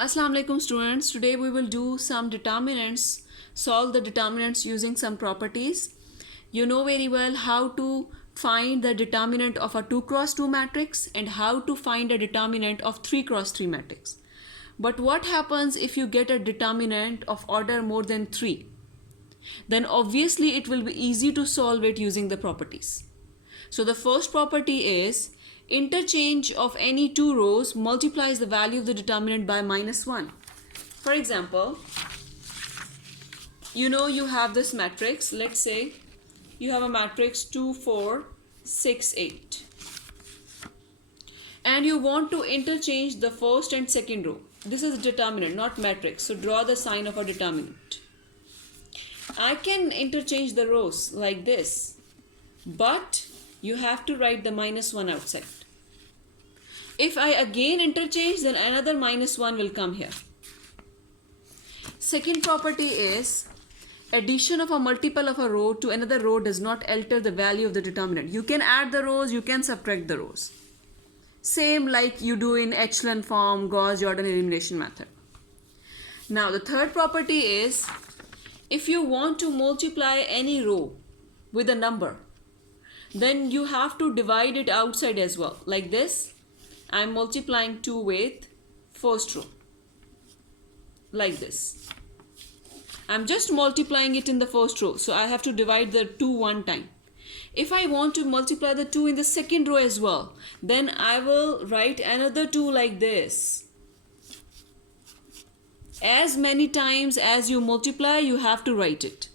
Assalamu alaikum students. Today we will do some determinants, solve the determinants using some properties. You know very well how to find the determinant of a 2 cross 2 matrix and how to find a determinant of 3 cross 3 matrix. But what happens if you get a determinant of order more than 3? Then obviously it will be easy to solve it using the properties. So the first property is interchange of any two rows multiplies the value of the determinant by -1. For example, you have this matrix. Let's say you have a matrix 2, 4, 6, 8. And you want to interchange the first and second row. This is determinant, not matrix. So draw the sign of a determinant. I can interchange the rows like this, but you have to write the -1 outside. If I again interchange, then another -1 will come here. Second property is addition of a multiple of a row to another row does not alter the value of the determinant. You can add the rows, you can subtract the rows. Same like you do in echelon form, Gauss-Jordan elimination method. Now the third property is if you want to multiply any row with a number, then you have to divide it outside as well. Like this, I'm multiplying 2 with first row. Like this. I'm just multiplying it in the first row, so I have to divide the 2 one time. If I want to multiply the 2 in the second row as well, then I will write another 2 like this. As many times as you multiply, you have to write it.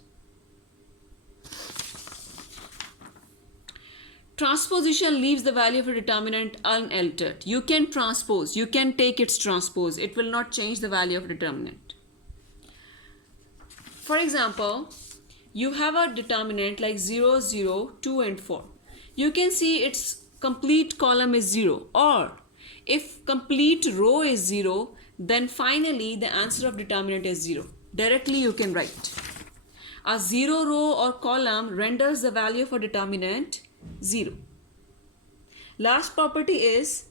Transposition leaves the value of a determinant unaltered. You can transpose, you can take its transpose. It will not change the value of a determinant. For example, you have a determinant like 0, 0, 2 and 4. You can see its complete column is 0, or if complete row is 0, then finally the answer of determinant is 0. Directly you can write. A 0 row or column renders the value of a determinant 0. Last property is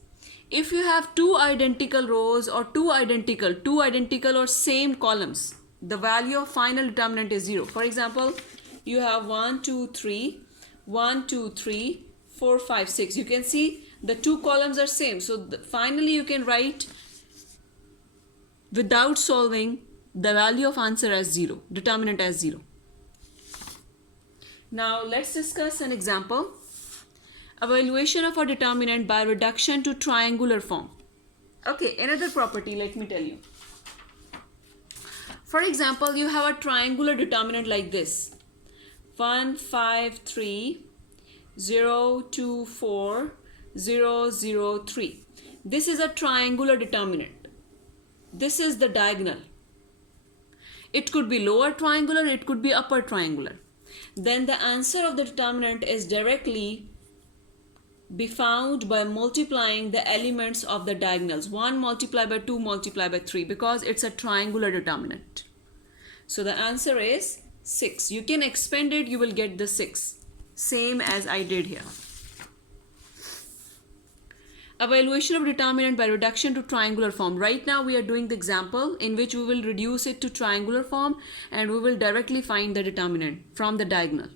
if you have two identical rows or two identical or same columns, the value of final determinant is 0. For example, you have 1, 2, 3, 1, 2, 3, 4, 5, 6. You can see the two columns are same. So finally you can write without solving the value of answer as 0, determinant as 0. Now let's discuss an example. Evaluation of a determinant by reduction to triangular form. Okay, another property, let me tell you. For example, you have a triangular determinant like this. 1, 5, 3, 0, 2, 4, 0, 0, 3. This is a triangular determinant. This is the diagonal. It could be lower triangular, it could be upper triangular. Then the answer of the determinant is directly be found by multiplying the elements of the diagonals. 1 multiplied by 2 multiplied by 3, because it's a triangular determinant. So the answer is 6. You can expand it, you will get the 6. Same as I did here. Evaluation of determinant by reduction to triangular form. Right now we are doing the example in which we will reduce it to triangular form and we will directly find the determinant from the diagonal.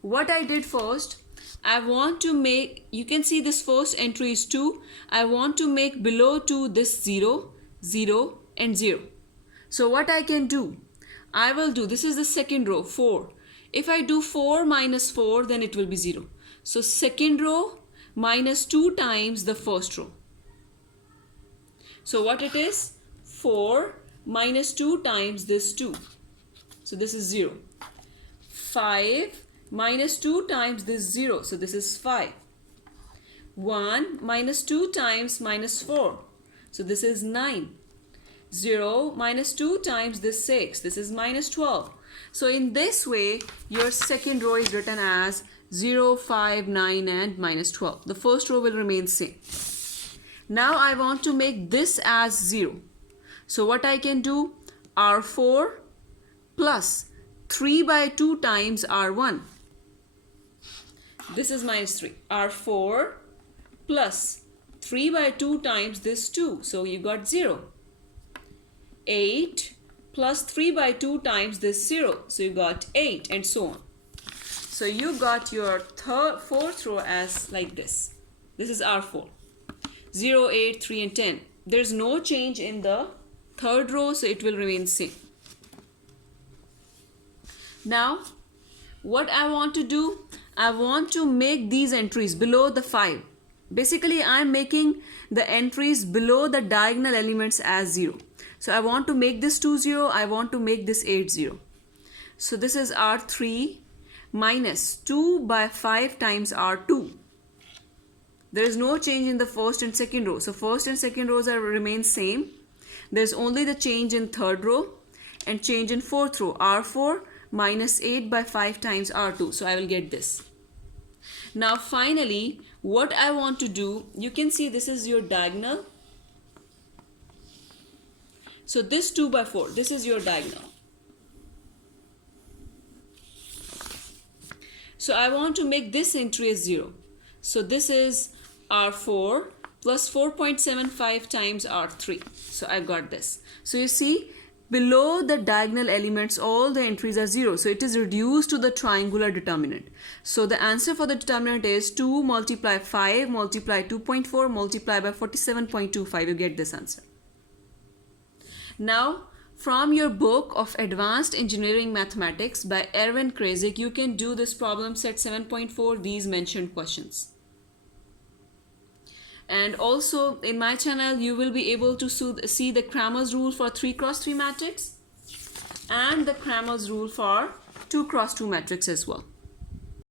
What I did first, I want to make, you can see this first entry is 2. I want to make below 2 this 0, 0 and 0. So what I can do, I will do, this is the second row, 4. If I do 4 minus 4, then it will be 0. So second row minus 2 times the first row. So what it is? 4 minus 2 times this 2. So this is 0. 5 minus 2 times this 0. So this is 5. 1 minus 2 times minus 4. So this is 9. 0 minus 2 times this 6. This is minus 12. So in this way, your second row is written as 0, 5, 9 and minus 12. The first row will remain same. Now I want to make this as 0. So what I can do? R4 plus 3 by 2 times R1. This is minus 3. R4 plus 3 by 2 times this 2. So you got 0. 8 plus 3 by 2 times this 0. So you got 8 and so on. So you got your fourth row as like this. This is R4. 0, 8, 3 and 10. There's no change in the third row, so it will remain same. Now, what I want to do, I want to make these entries below the 5. Basically, I'm making the entries below the diagonal elements as 0. So I want to make this 2, 0. I want to make this 8, 0. So this is R3 minus 2 by 5 times R2. There is no change in the first and second row. So first and second rows remain same. There's only the change in third row and change in fourth row. R4 minus 8 by 5 times R2. So I will get this. Now finally, what I want to do, you can see this is your diagonal. So this 2 by 4, this is your diagonal. So I want to make this entry as 0. So this is R4 plus 4.75 times R3. So I got this. So you see, below the diagonal elements, all the entries are 0. So it is reduced to the triangular determinant. So the answer for the determinant is 2 multiply 5 multiply 2.4 multiply by 47.25. You get this answer. Now, from your book of Advanced Engineering Mathematics by Erwin Krasik, you can do this problem set 7.4, these mentioned questions. And also in my channel, you will be able to see the Cramer's rule for 3x3 matrix and the Cramer's rule for 2x2 matrix as well.